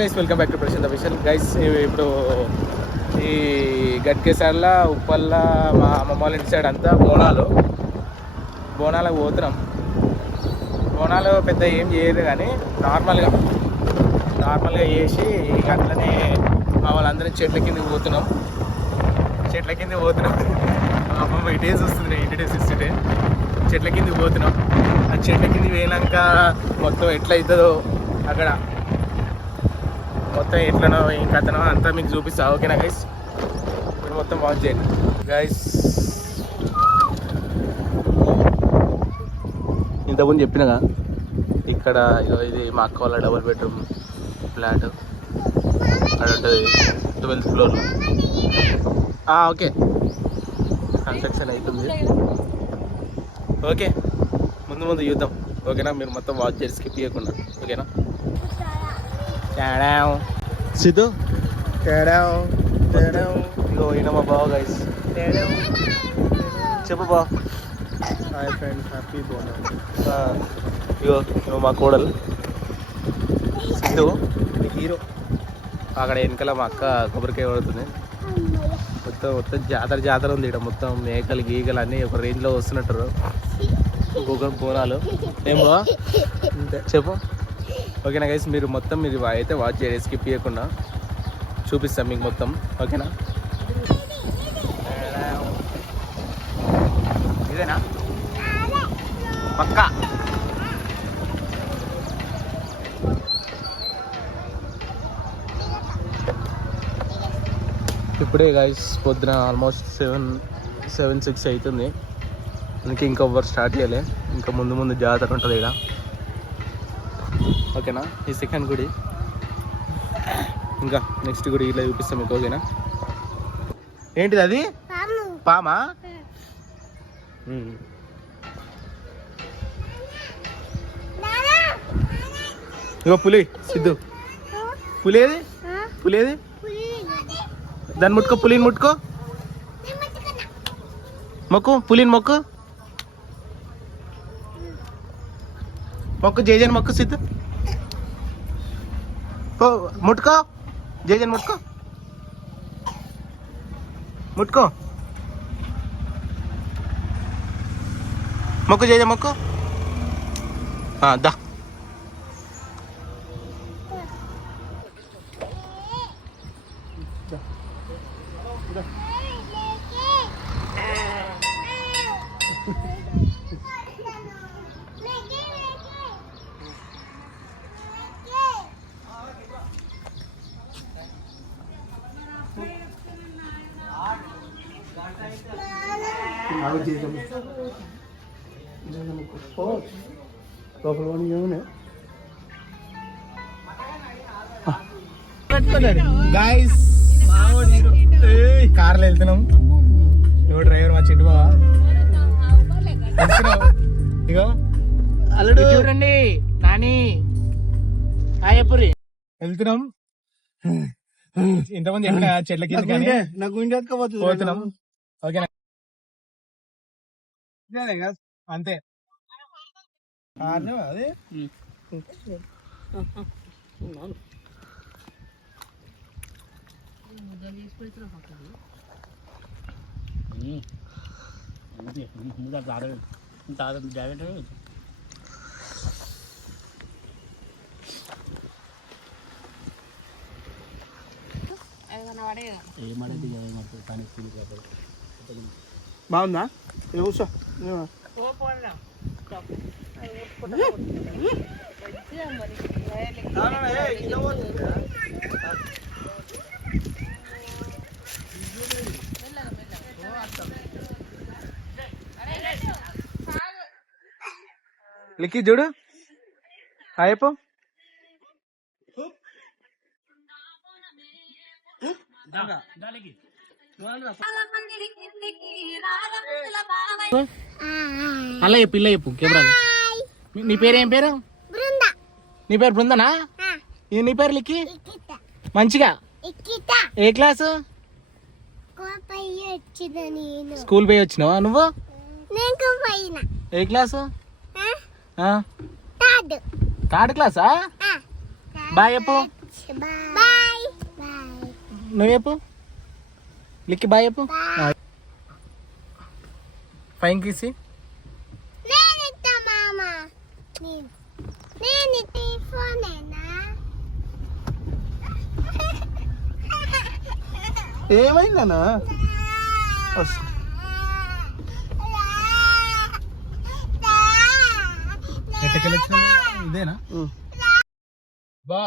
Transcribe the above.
Guys, welcome back to Prashant official. Guys ఇప్పుడు ఈ గట్కేసర్ల ఉప్పల్ల మా అమ్మమ్మ వాళ్ళ ఇంటి సైడ్ అంతా బోనాలకు పోతున్నాం. బోనాలు పెద్ద ఏం చేయదు కానీ నార్మల్గా చేసి అట్లనే మా వాళ్ళందరం చెట్ల కిందకి పోతున్నాం. మా అమ్మమ్మ ఇటే చూస్తుంది, ఇంటిడే చూస్తుంటే చెట్ల కిందకి పోతున్నాం. ఆ చెట్ల కిందకి పోయినాక మొత్తం ఎట్లా అవుతుందో అక్కడ మొత్తం ఎట్లనో ఏం కథనో అంతా మీకు చూపిస్తా. ఓకేనా గైస్? ఇప్పుడు మొత్తం వాచ్ చేయండి గైస్. ఇంతకుముందు చెప్పినగా ఇక్కడ ఇది మా అక్క వాళ్ళ డబుల్ బెడ్రూమ్ ఫ్లాట్ అక్కడ ఉంటుంది 12th ఫ్లోర్లో. ఓకే, కన్స్ట్రక్షన్ అవుతుంది. ఓకే, ముందు చూద్దాం. ఓకేనా? మీరు మొత్తం వాచ్ చేసి స్కిప్ చేయకుండా. ఓకేనా? సిద్ధు ఇగో ఈయన మా బావ గైస్. చెప్పు బా. Hi friends, happy bonus. ఇగో మా కోడలు సిద్ధు హీరో. అక్కడ వెనకాల మా అక్క కొబ్బరికాయ పడుతుంది. మొత్తం జాతర ఉంది ఇక్కడ. మొత్తం మేకలు గీకలు అన్నీ ఒక రేంజ్లో వస్తున్నట్టు. ఇంకొక బోనాలు ఏం బా చెప్పు. ఓకేనా గైస్? మీరు అయితే వాచ్ చేయండి, స్కిప్ చేయకుండా చూపిస్తాం మీకు మొత్తం. ఓకేనా? ఇదేనా పక్కా? ఇప్పుడే గైస్ పొద్దున ఆల్మోస్ట్ 7-6 అవుతుంది. ఇంకొవ్వరు స్టార్ట్ చేయలే. ఇంకా ముందు జాతర ఉంటుంది ఇక్కడ. ఓకేనా? ఈ సెకండ్ గుడి, ఇంకా నెక్స్ట్ గుడి ఇట్లా చూపిస్తాం మీకు. ఓకేనా? ఏంటిది అది? పామా? ఇగో పులి. సిద్ధు పులేది? దాన్ని ముట్టుకో, పులిని ముట్టుకో, మొక్కు పులిని మొక్కు జయజన్ మొక్కు. సిద్ధు ముట్టుకో, జయజన్ ముట్టుకో మొక్కు జయజన్ మొక్కు. దా. గైస్ కార్లో వెళ్తున్నాం. ఇగో డ్రైవర్ మా చెట్టు బావ. ఇగో అల్లుడు చూడండి నాని ఆయపురి వెళ్తున్నాం. ఇంతమంది ఎక్కడ చెట్ల కింద పోతున్నాం. ఓకేనా? అంతే. అది బాగుందా? కూర్చో. లిక్కి చూడు. అయ్యప్ప అలా చెప్పు, ఇల్ల చెప్పు కెమెరాలో. నీ పేరు ఏం పేరు? నీ పేరు బృందనా? నీ పేరు లిక్కి? మంచిగా ఏ క్లాసు? స్కూల్ పోయి వచ్చినావా నువ్వు? ఏ క్లాసు? థర్డ్ క్లాసా? బాయ్ చెప్పు. Bye bye. నువ్వు చెప్పు, లిక్కి బాయ్ చెప్పు. ఫైన్ కిసి. నేను ఇస్తా మామ. నేను ఈ ఫోనేనా? ఏమైందన్నా? ఎట్టకెళ్ళి ఇదేనా బా